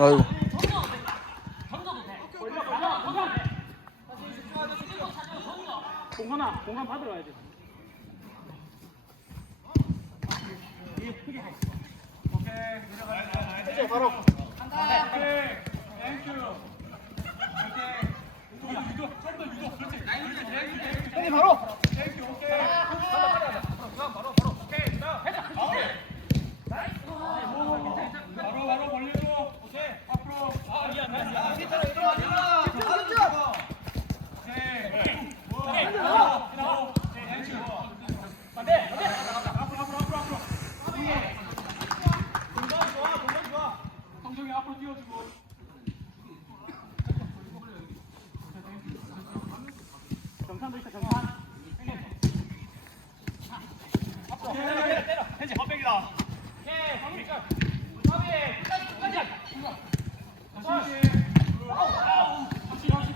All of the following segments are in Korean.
아이고. 공간아, 공간 받으러 가야 돼. 이제 바로. 간다. 땡큐. 오케이. 유도, 유도, 유도. 그렇지. 형님 바로.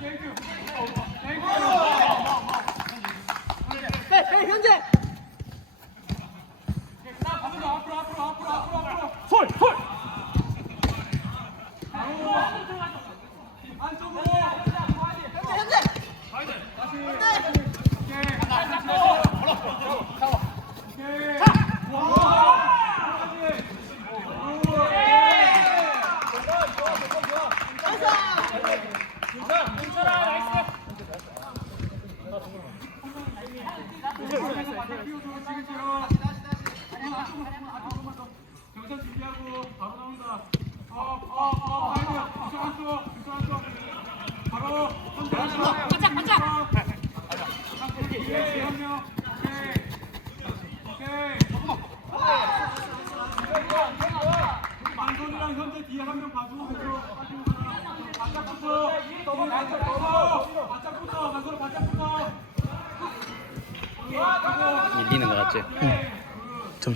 땡큐 땡큐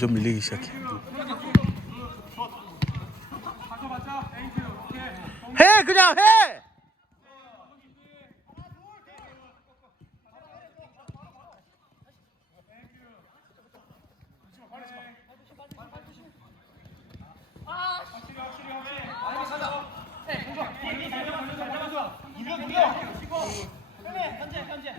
먼저 밀리기 시작해. 해 그냥 해. 이거 이거 이거 현재 현재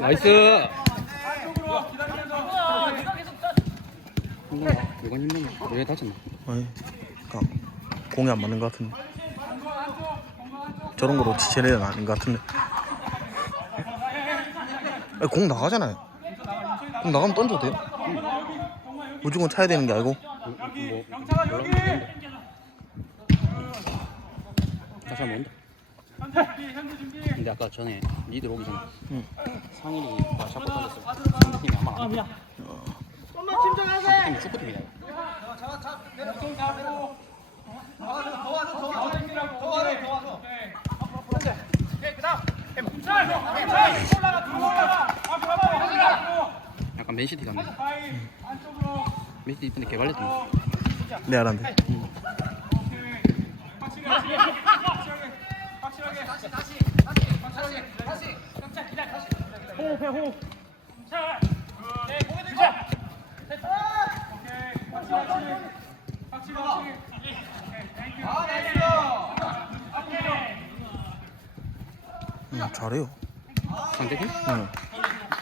나이스. 이건 힘드네. 왜 다쳤나? 아니, 그니까 공이 안 맞는 거 같은데. 저런 거로 지체는 아닌 거 같은데. 아니, 공 나가잖아요. 공 나가면 던져도 돼요. 무조건 차야 되는 게 아니고. 뭐, 뭐, 뭐, 다시 한번 온다. 근데 아까 전에 니들 오기 전에 상일이가 자꾸 걸렸어. 상대팀이 아마 안 돼. 상대팀이 축구팀이야. 약간 맨시티 같네. 맨시티 이쁜데 개발렸던 거. 네 알았네. 응. 호흡 자 네, 고개 들자 오케이 같이 같이 같이 같이 오케이 땡큐 아 나이스 응 잘해요 상대팀? 응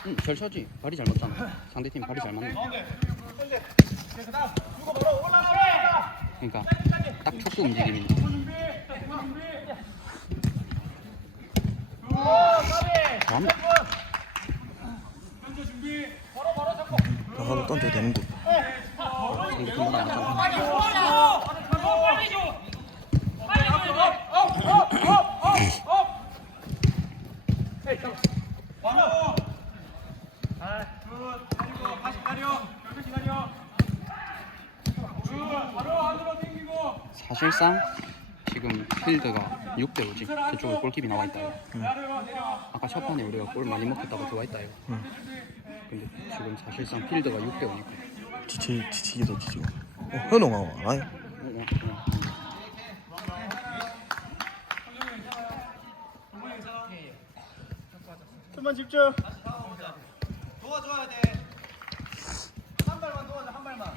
응, 잘 차지. 발이 잘 맞잖아. 상대팀 발이 잘 맞네. 그러니까 딱 촉수 움직임인데. 완 현재 바로 안으로 당기고 사실상 지금 필드가 6대 5지. 그쪽에 골킵이 나와 있다. 내려와 내려와 아까 첫 판에 우리가 골 많이 먹혔다가 좋아했다. 이거. 근데 지금 사실상 필드가 6대 5니까. 지치, 지치기도 지치고 어 현웅아 어. 좀만 집중. 도와줘야 돼. 한 발만 도와줘, 한 발만.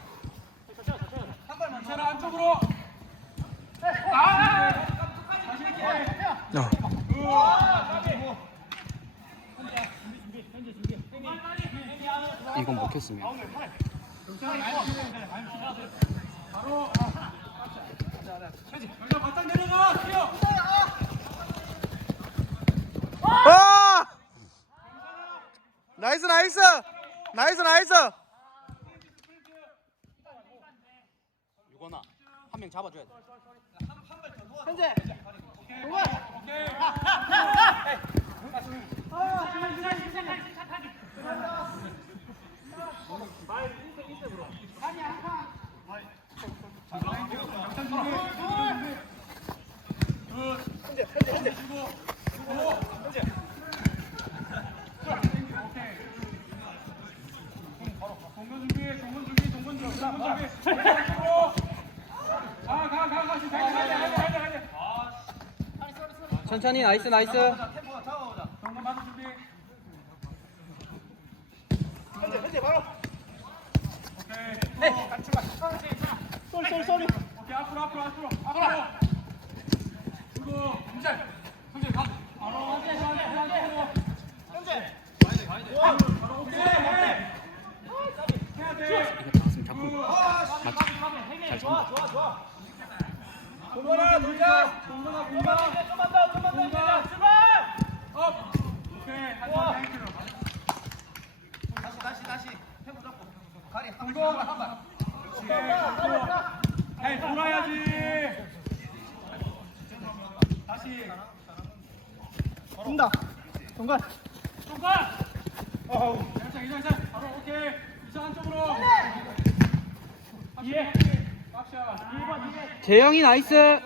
한 발만. 안쪽으로 아 야 뛰어 아! 나이스 나이스 나이스 나이스 유건아 한 명 잡아줘야 돼. 현재. 동원. 오케이 돼, 가야 돼. 천천히 나이스 나이스. 템포 잡아보자. 동건 맞아 준비. 현재, 현재 바로. 오케이. 네, 같이 가. 쏠, 쏠, 쏠. 오케이, 앞으로, 앞으로, 앞으로, 앞으로. 그리고 현재, 현재 가. 바로 현재, 현재, 현재. 현재. 바로 오케이, 해. 해야 돼. 이거 가슴 잡고. 맞지? 잘 동건아, 돌자. 동건아, 공간. 좀만 더, 좀만 더. 이제 출발. 업. 오케이, 한번 땡큐. 다시, 다시, 다시. 템포 잡고. 가리 한 발, 한 발. 에이, 돌아야지. 다시. 준다. 동건. 동간. 어우. 괜찮아, 괜찮아. 바로 오케이. 이상 한쪽으로. 예. 깝샤. 1번, 2번. 재영이 나이스.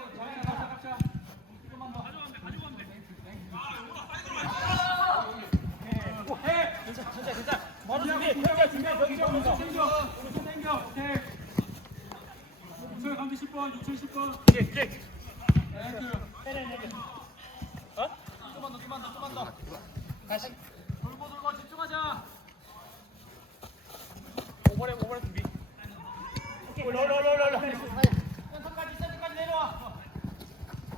머리 준비, 편하게 준비, 저기 좀 땡겨, 오른손 땡겨, 오케이. 6천 감기 10번, 6천 10번. 예, 예. 땡큐. 좀만 더, 좀만 더, 좀만 더. 다시. 돌고 돌고 집중하자. 오버랩, 오버랩 준비. 올라, 올라, 올라, 올라. 센터까지, 센터까지 내려와.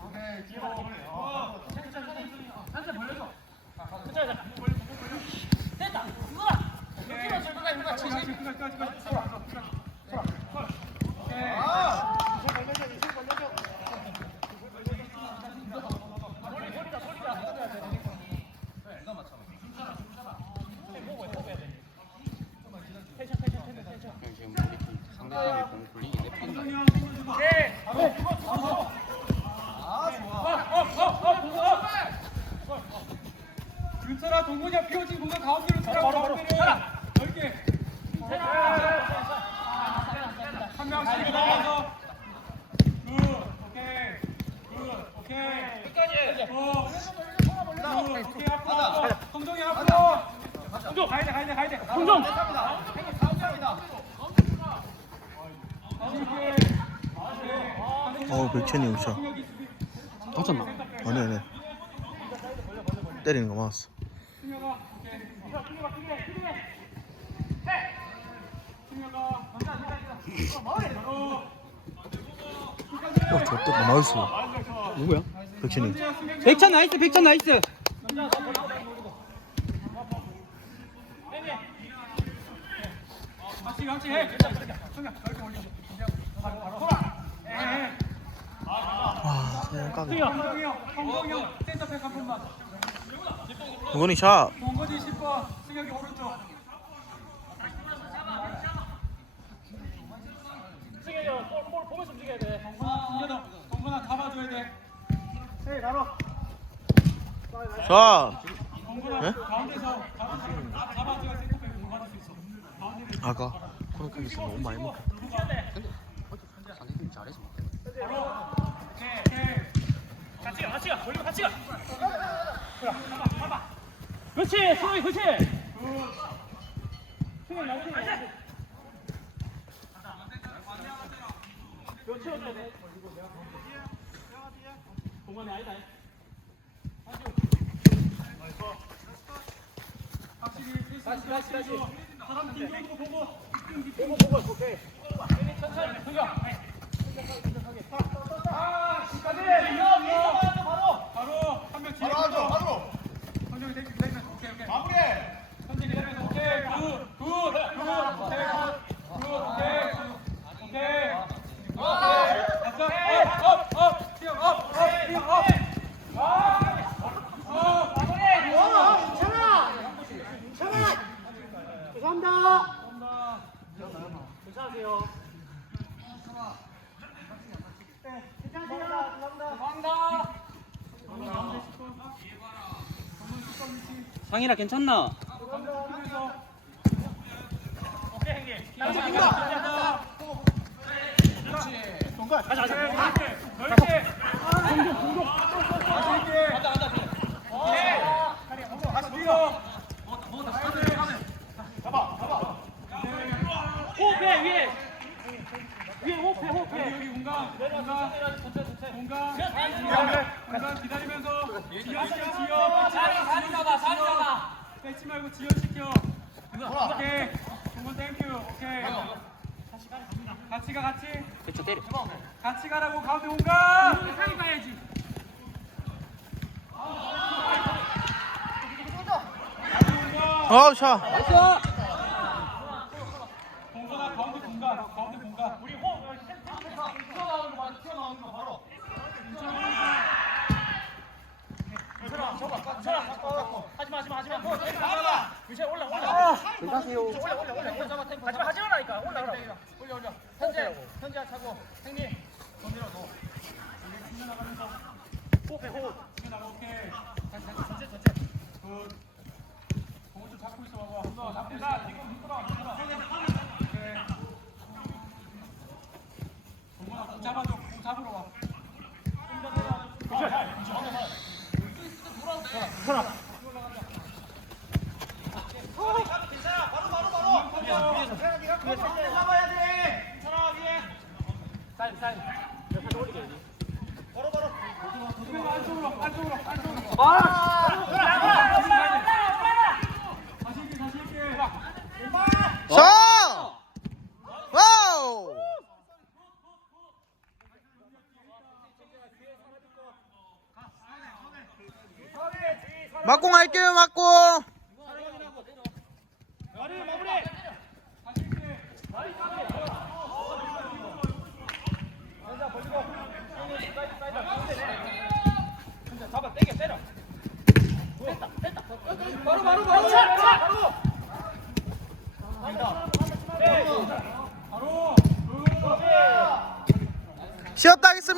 오케이, 뒤로. 어. 한세 벌려줘. 괜찮아. 됐다. 누나. 여기만 줄 거야, 누나. 가지, 가지, 가지, 가지, 가지. 오케이. 아. 지금 우리 팀 상대팀이 공 굴리기 냅힌다. 형, 손을 주고. 아, 좋아. 업, 업, 업, 동구, 업. 윤철아, 동구냐 피어진 공간 가운데로 차라, 바로, 바로, 가운데로. 차라. 넓게. 한 명씩 나와서. 굿, 오케이. 굿, 오케이. 끝까지. 어. 굿, 오케이, 앞으로, 앞으로. 성종이 앞으로. 성종. 가야 돼, 가야 돼, 가야. 성종. 백천이 웃어 다쳤나? 아니 아니 때리는 거 맞았어. 어 저때 뭐 나이스 누구야? 백신이 백찬 나이스 백찬 나이스 같이 같이 해. 와 그냥 까비 성동이 형, 성동이 형, 센터백 한 번만. 이건이 샷 원거지 10번, 승혁이 오른쪽. 승혁이 형, 볼, 볼 보면서 움직여야 돼. 동근아, 동근아 잡아줘야 돼. 가운데서 아까 코너킥에서 너무 많이 먹 상대팀 잘해서 오케이. 같이 가, 같이 가. 돌리고 같이 가. 그렇지, 승혁이 그렇지. 승혁이 나오지. 공간에 아니다. 다시 다시 다시. 사람 빙빙 보고. 보고 보고 보고. 오케이. 천천히 승혁 아 시간이 바로 바로 한명 뒤에 바로. 바로 선정이 되기 기다리면 오케이 오케이. 마무리 선정이 기다리면 오케이 굿굿굿 오케이 굿 오케이 오케이 오케이 됐어 업업 뛰어 업업 뛰어 업 상이라 괜찮나? 호흡해 위에 위에 호흡해 호흡해 여기 공간 공간 공간 공간 기다리면서 지연시켜 지연 자리 잡아 자리 잡아 뺏지 말고 지연시켜. 오케이. 공간 땡큐. 오케이. 같이 가 같이. 백찬 때려. 같이 가라고 가운데 공간 가까이 가야지. 아 샷! 공간아 가운데 공간. 가운데 공간. 우리 호 튀어나오는 거 맞아 튀어나오는 거 바로 괜찮아. 잡아 잡아. 하지마 하지마 하지마. 나가 유채 올라 올라 괜찮으세요 올라 올라 올라 올라 잡아 템포 하지마 하지마라니까 올라가라 올려 올려 현재 현재 차고 행님 던지라 너 호흡해 호흡 나가 오케이 다시 다시 전체 전체 굿 공을 좀 잡고 있어 봐봐 너 잡고 가 이거 묶어라 묶어라 오케이 공아 공 잡아줘 공 잡으러 와 안쪽으로 다시 있게 다시 있게 샷! 와우! 막공 할게요 막공 잡아 때려 때려 됐다 됐다 바로 바로 바로 쉬었다 하겠습니다